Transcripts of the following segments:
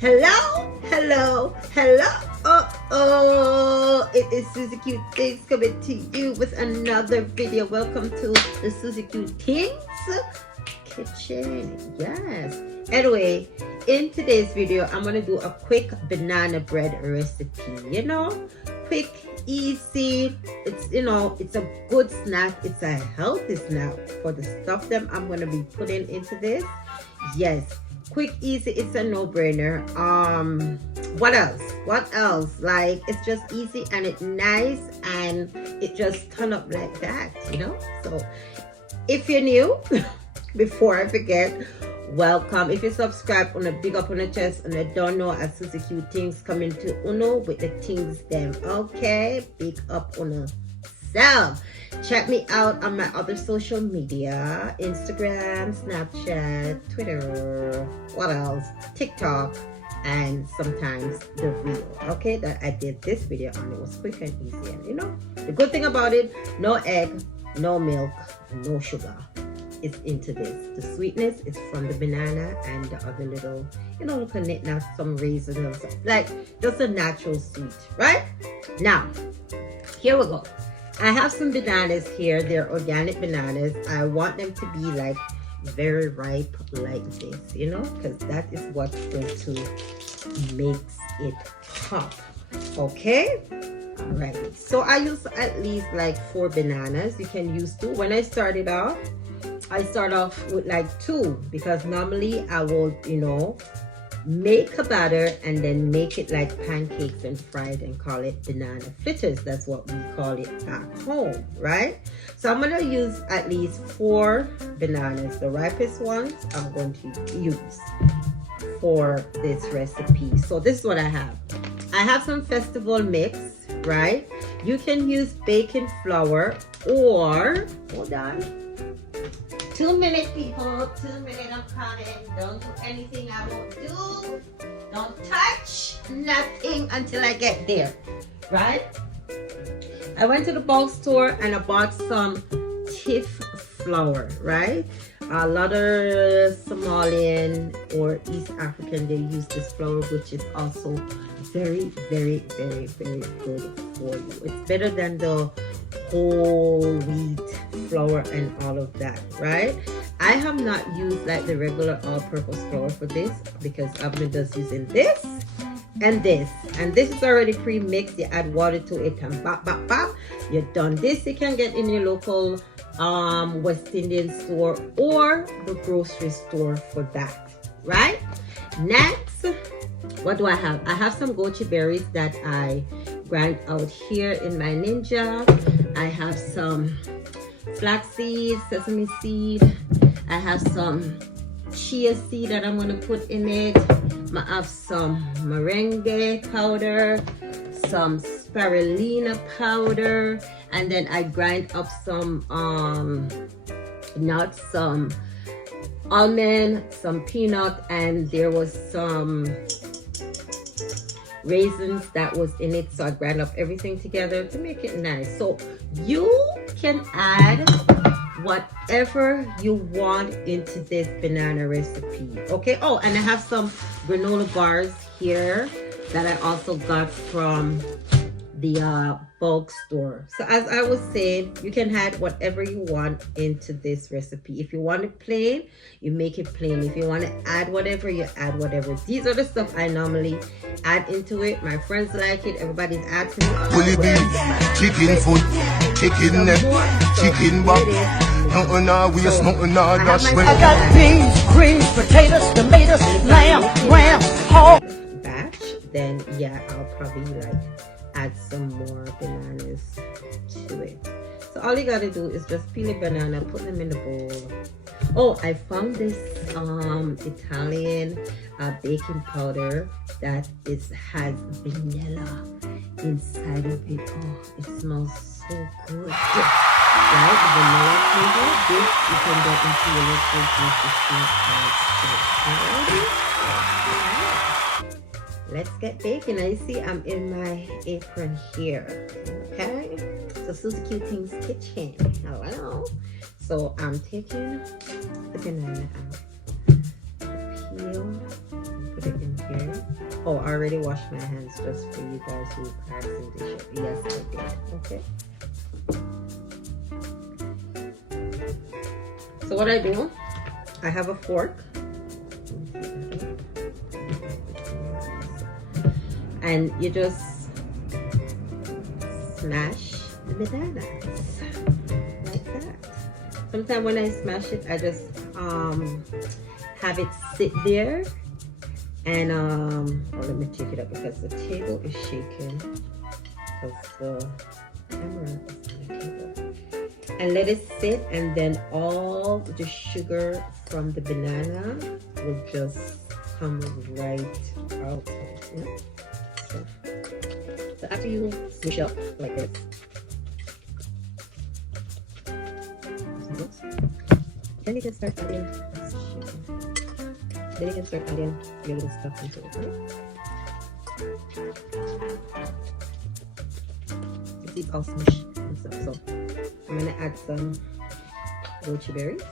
Hello. It is Suzie QTingz coming to you with another video. Welcome to the Suzie QTingz kitchen. Yes. Anyway, in today's video, I'm gonna do a quick banana bread recipe. You know, quick, easy. It's a good snack. It's a healthy snack for the stuff that I'm gonna be putting into this. Yes. Quick, easy, it's a no-brainer. What else? Like, it's just easy and it's nice and it just turn up like that, you know. So if you're new, before I forget, welcome. If you subscribe, on a big up on the chest, and I don't know, as Suzie QTingz coming to Uno with the things them. Okay, big up on the self. Check me out on my other social media: Instagram, Snapchat, Twitter, what else? TikTok, and sometimes the reel. Okay, that I did this video on. It was quick and easy, and you know, the good thing about it, no egg, no milk, no sugar. It's into this. The sweetness is from the banana and the other little, look at it now, some raisins, like just a natural sweet, right? Now, here we go. I have some bananas here. They're organic bananas. I want them to be like very ripe like this, because that is what's going to makes it pop. Okay? Alright. So I use at least like 4 bananas. You can use 2. When I started off, I start off with like 2 because normally I will, make a batter and then make it like pancakes and fry it and call it banana fritters. That's what we call it back home, right? So I'm gonna use at least 4 bananas. The ripest ones I'm going to use for this recipe. So this is what I have. I have some festival mix, right? You can use baking flour or, hold on, 2 minutes, people. 2 minutes, I'm coming. Don't do anything I won't do. Don't touch nothing until I get there, right? I went to the bulk store and I bought some teff flour, right? A lot of Somalian or East African, they use this flour, which is also very, very, very, very good for you. It's better than the whole wheat flour and all of that, right? I have not used like the regular all-purpose flour for this because I've been just using this and this, and this is already pre-mixed. You add water to it and bop bop bop, you're done. This you can get in your local West Indian store or the grocery store for that, right? Next, what do I have? I have some goji berries that I grind out here in my Ninja. I have some flaxseed, sesame seed. I have some chia seed that I'm gonna put in it. I have some merengue powder, some spirulina powder, and then I grind up some nuts, some almond, some peanut, and there was some raisins that was in it. So I grind up everything together to make it nice. So you can add whatever you want into this banana recipe. Okay. Oh, and I have some granola bars here that I also got from the bulk store. So as I was saying, you can add whatever you want into this recipe. If you want it plain, you make it plain. If you want to add whatever, you add whatever. These are the stuff I normally add into it. My friends like it. Everybody's adding it. Will it be chicken foot, chicken neck, chicken back? Nothing no waste, nothing no dash. I got beans, greens, potatoes, tomatoes, lamb, ram, hog. Batch, then yeah, I'll probably like add some more bananas to it. So all you gotta do is just peel a banana, put them in the bowl. Oh, I found this Italian baking powder that has vanilla inside of it. Oh, it smells so good. Right, vanilla flavor. This you can get into your local grocery store. Let's get baking. Now you see I'm in my apron here. Okay, so Suzie QTingz kitchen. Hello. So I'm taking the banana out, peel, put it in here. Oh, I already washed my hands just for you guys who are in the shop. Yes, I did. Okay. So what I do, I have a fork. And you just smash the bananas like that. Sometimes when I smash it, I just have it sit there. And let me take it up because the table is shaking because the camera is on the table. And let it sit, and then all the sugar from the banana will just come right out. Yeah? So after you smush up like this, then you can start adding sugar. Then you can start adding your little stuff into it, right? It's all smushed and stuff. So I'm gonna add some goji berries.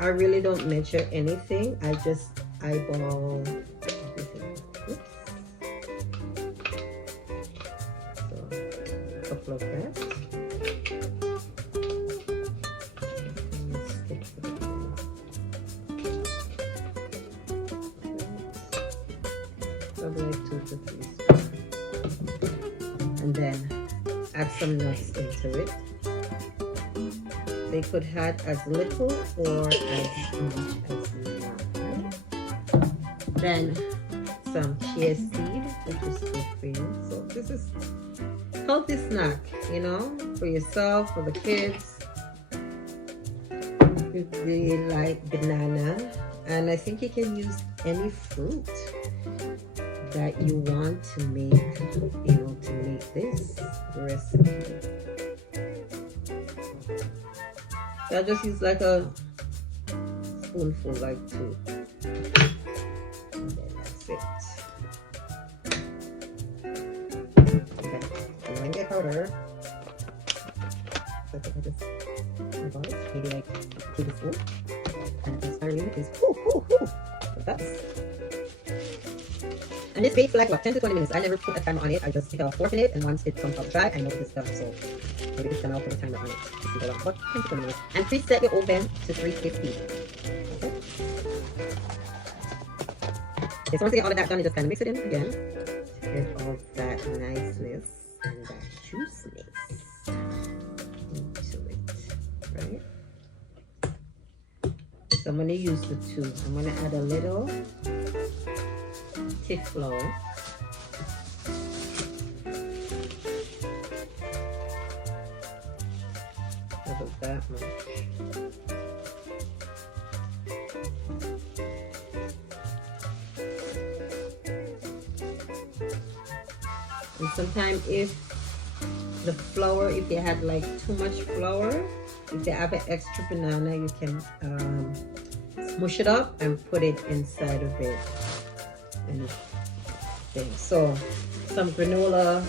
I really don't measure anything. I just eyeball everything. Oops. So a couple of that. Probably like 2 to 3 spoons. And then add some nuts into it. They could add as little or as much as you want, right? Then some chia seed, which is good for you. So this is healthy snack, you know, for yourself, for the kids. If they like banana, and I think you can use any fruit that you want to make, you know, to make this recipe. So I just use like a spoonful, like 2. And then that's it. Okay, I'm gonna get powder. So I think I just about it, maybe like a tablespoon. And the starting is like that. And this bakes for like what, 10 to 20 minutes. I never put a timer on it. I just stick a fork in it, and once it comes out dry, I know it's done. So maybe this time I'll put a timer on it. But 10 to 20 minutes. And preset your oven to 350. Okay. Okay, so once you get all of that done, you just kind of mix it in again to get all that niceness and that juiciness into it, right? So I'm going to use the 2. I'm going to add a little thick flour. About that much. And sometimes if the flour, if you had like too much flour, if you have an extra banana, you can smush it up and put it inside of it. And thing. So some granola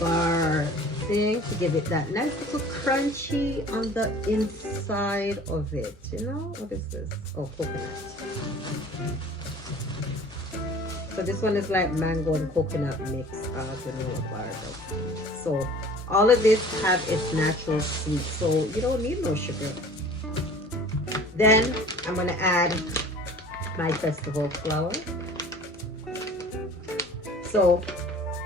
bar thing to give it that nice little crunchy on the inside of it. You know, what is this? Oh, coconut. So this one is like mango and coconut mix granola bar. So all of this have its natural sweet, so you don't need no sugar. Then I'm gonna add my festival flour. So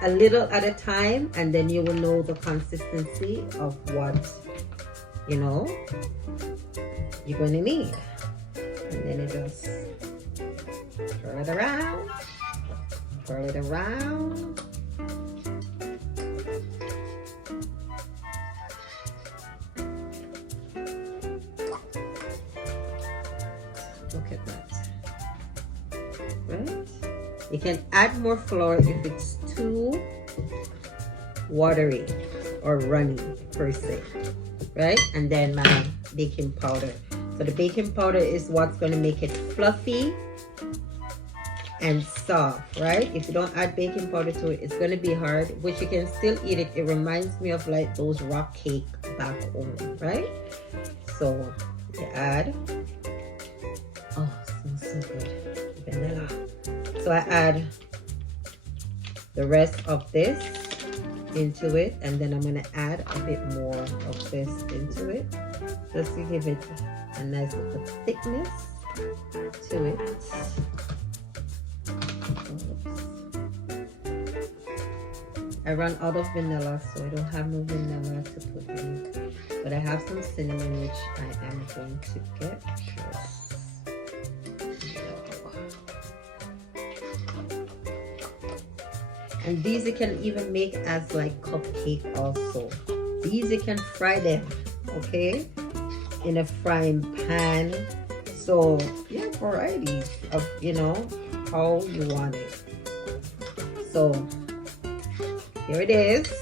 a little at a time, and then you will know the consistency of what, you know, you're going to need. And then you just twirl it around, twirl it around. Look at that. Right? You can add more flour if it's too watery or runny per se, right? And then my baking powder. So the baking powder is what's going to make it fluffy and soft, right? If you don't add baking powder to it, it's gonna be hard, but you can still eat it. It reminds me of like those rock cake back home, right? So you add, oh, it smells so good, vanilla. So I add the rest of this into it, and then I'm gonna add a bit more of this into it, just to give it a nice little thickness to it. I run out of vanilla, so I don't have no vanilla to put in it. But I have some cinnamon, which I am going to get. And these you can even make as like cupcake also. These you can fry them, okay? In a frying pan. So yeah, varieties of, you know, how you want it. So here it is.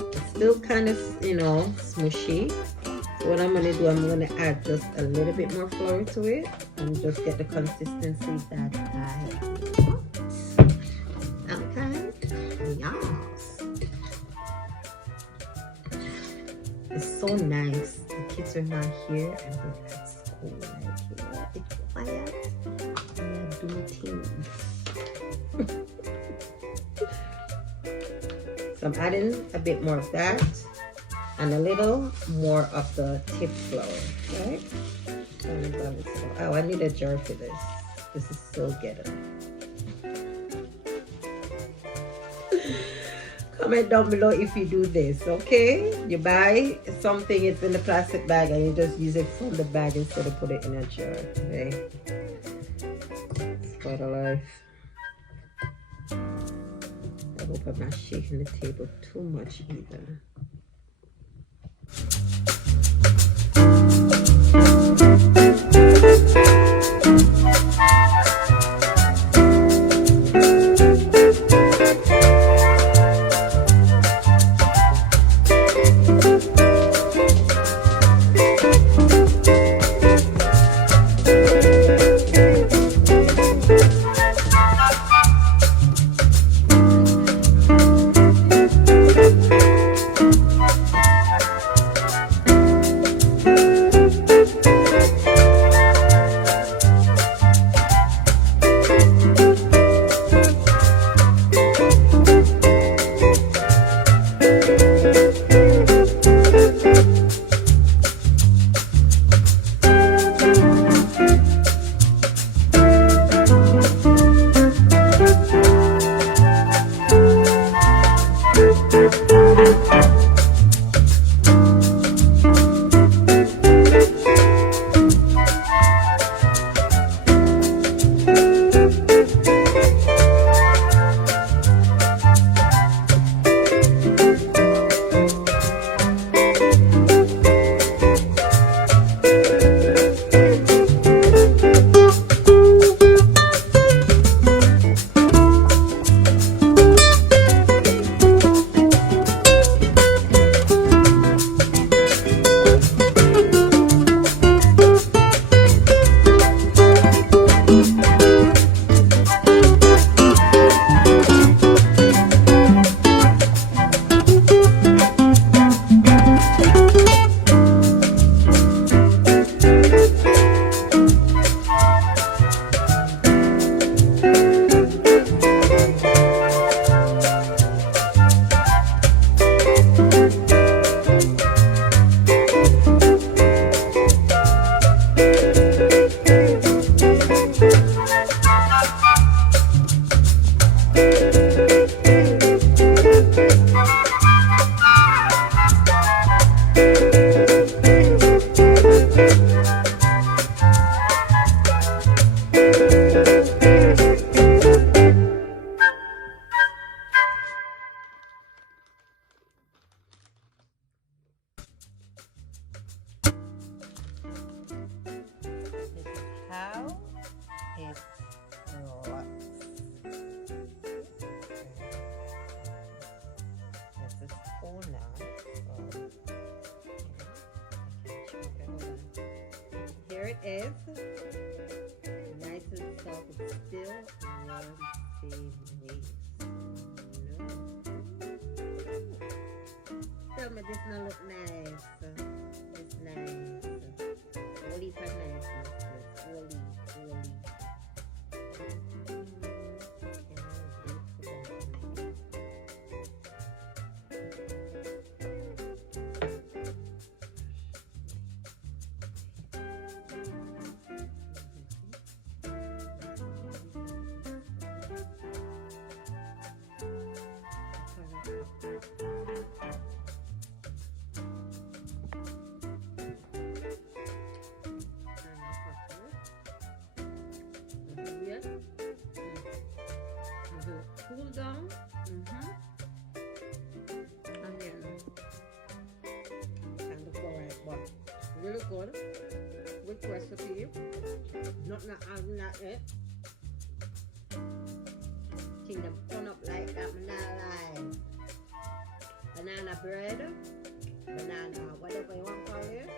It's still kind of, you know, smushy. So what I'm gonna do, I'm gonna add just a little bit more flour to it and just get the consistency that I want. Okay, yes. It's so nice. The kids are not here and they're at school. Like, you know, it's quiet. And do things. So I'm adding a bit more of that and a little more of the tip flour, right? Oh, I need a jar for this. This is so ghetto. Comment down below if you do this, okay? You buy something, it's in the plastic bag, and you just use it from the bag instead of put it in a jar, okay? It's quite a life. I hope I'm not shaking the table too much either. Here it is. Nice and soft. It's still Shein waist. No. Tell me this not look nice. It's nice. Holy for niceness. Holy. Cool down. And then kind of alright, but really good with recipe. Not adding that it. Think them turn up like that, banana bread, banana whatever you want to call it.